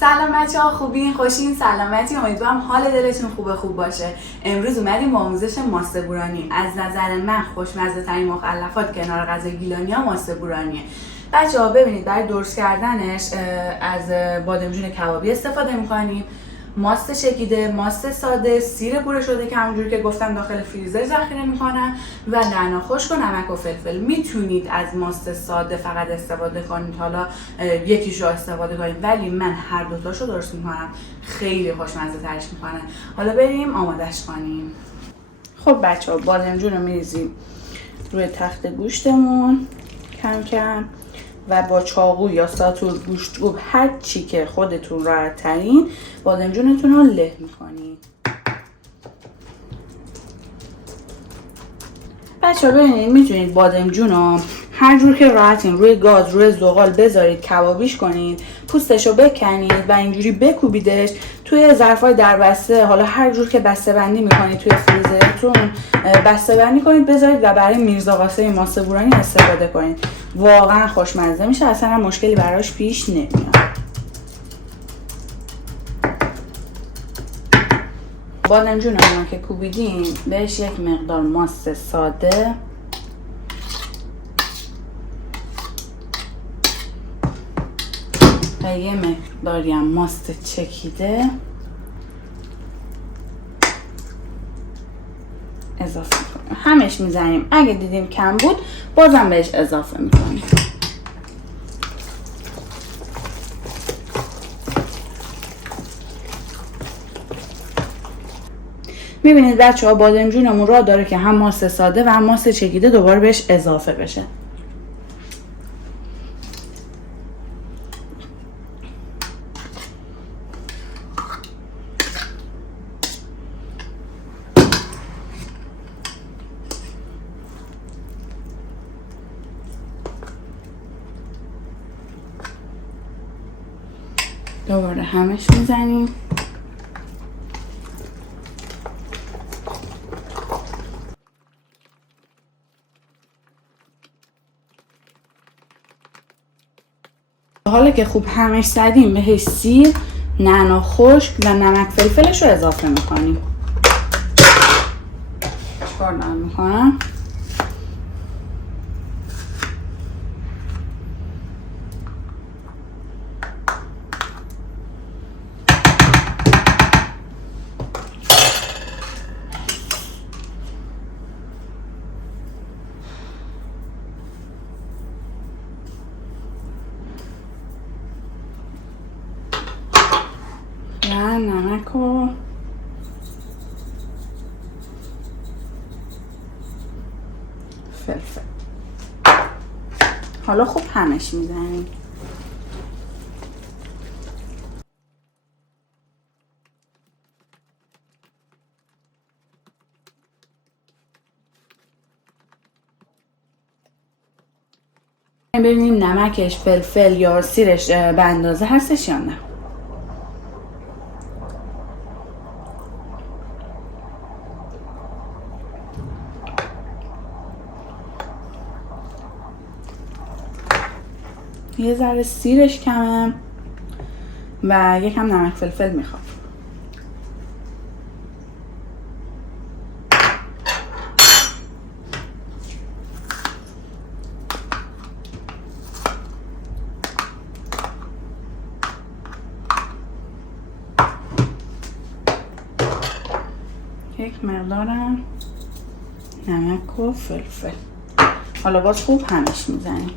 سلام بچه‌ها، خوبین؟ خوشین؟ سلامتی؟ امیدوارم حال دلتون خوب باشه. امروز اومدیم با آموزش ماست بورانی. از نظر من خوشمزه ترین مخلفات کنار غذای گیلانی‌ها ماست بورانیه. بچه‌ها ببینید، برای درست کردنش از بادمجون کبابی استفاده می‌کنیم. ماست چکیده، ماست ساده، سیر پوره شده که همونجوری که گفتم داخل فریزر ذخیره میکنم و نعنا خشک و نمک و فلفل. میتونید از ماست ساده فقط استفاده کنید، حالا یکیشو استفاده کنید، ولی من هر دوتاشو درست میکنم، خیلی خوشمزه ترش میکنه. حالا بریم آمادش کنیم. خب بچه‌ها، بادمجون رو میریزیم روی تخت گوشتمون کم کم و با چاقو یا ساتور گوشتگوب هر چی که خودتون راحت ترین بادمجونتون رو له میکنید. بچه ها ببینید، میتونید بادمجون رو هر جور که راحتین روی گاز، روی زغال بذارید، کبابیش کنید، پوستش رو بکنید و اینجوری بکوبیدش توی ظرفای دربسته. حالا هر جور که بسته بندی میکنید توی فریزرتون بسته بندی کنید بذارید و برای میرزاقاسه ماست بورانی استفاده کنید. واقعا خوشمزه میشه، اصلا مشکلی براش پیش نمیاد. بادمجون رو که کوبیدیم بهش یک مقدار ماست ساده و یه مقداری هم ماست چکیده اضافه میکنیم. همش میزنیم، اگه دیدیم کم بود بازم بهش اضافه میکنیم. میبینید بچه ها، بادمجونمون راه داره که هم ماست ساده و هم ماست چکیده دوباره بهش اضافه بشه. دوباره همش میزنیم. حالا که خوب همش زدیم بهش سیر، نعنا خشک و نمک فلفلش رو اضافه میکنیم. چیکار دارم میکنم؟ و نمک و فلفل. حالا خوب همش میزنیم. ببینیم نمکش، فلفل یا سیرش به اندازه هستش یا نه. یه ذره سیرش کمه و یکم نمک فلفل میخواد. یک مقدارم نمک و فلفل. حالا باز خوب همش میزنیم.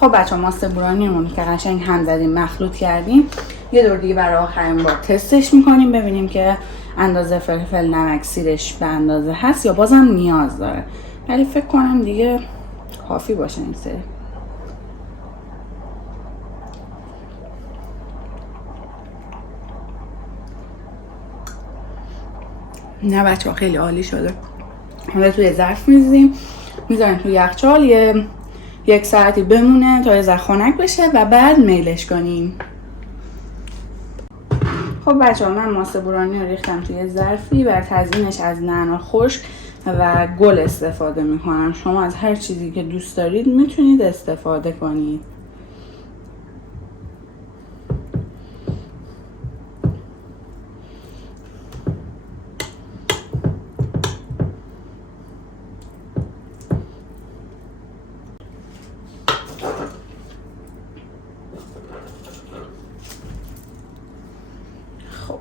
خب بچه ها، ماست بورانیمون که قشنگ هم زدیم مخلوط کردیم، یه دور دیگه برای آخرین بار تستش میکنیم ببینیم که اندازه فلفل، نمک، سیرش به اندازه هست یا بازم نیاز داره. ولی فکر کنم دیگه کافی باشه این سری. نه بچه ها، خیلی عالی شده. حالا توی ظرف میذاریم توی یخچال یک ساعتی بمونه تا یه ذره خنک بشه و بعد میلش کنیم. خب خب بچه‌ها من ماسه بورانی رو ریختم توی ظرفی. بر تزیینش از نعنا خشک و گل استفاده میکنم. شما از هر چیزی که دوست دارید میتونید استفاده کنید. خب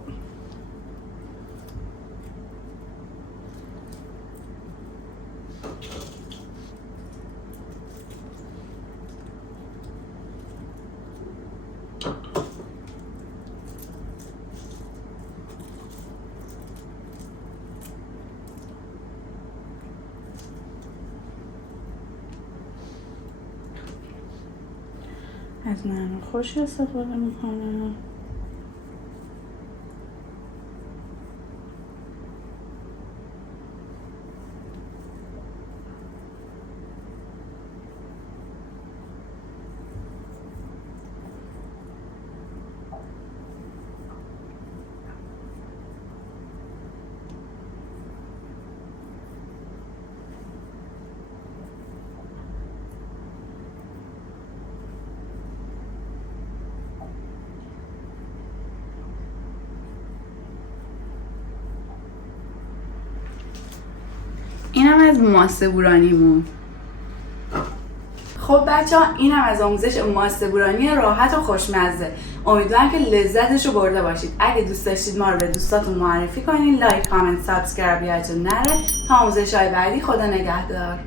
از نعنا خشک استفاده میکنم. اینم از ماسه بورانیمون. خب بچه‌ها اینم از آموزش ماسه بورانی راحت و خوشمزه. امیدوارم که لذتش رو برده باشید. اگه دوست داشتید ما رو به دوستاتون معرفی کنین. لایک، کامنت، سابسکرایب یادتون نره. تا آموزش‌های بعدی، خدا نگهدار.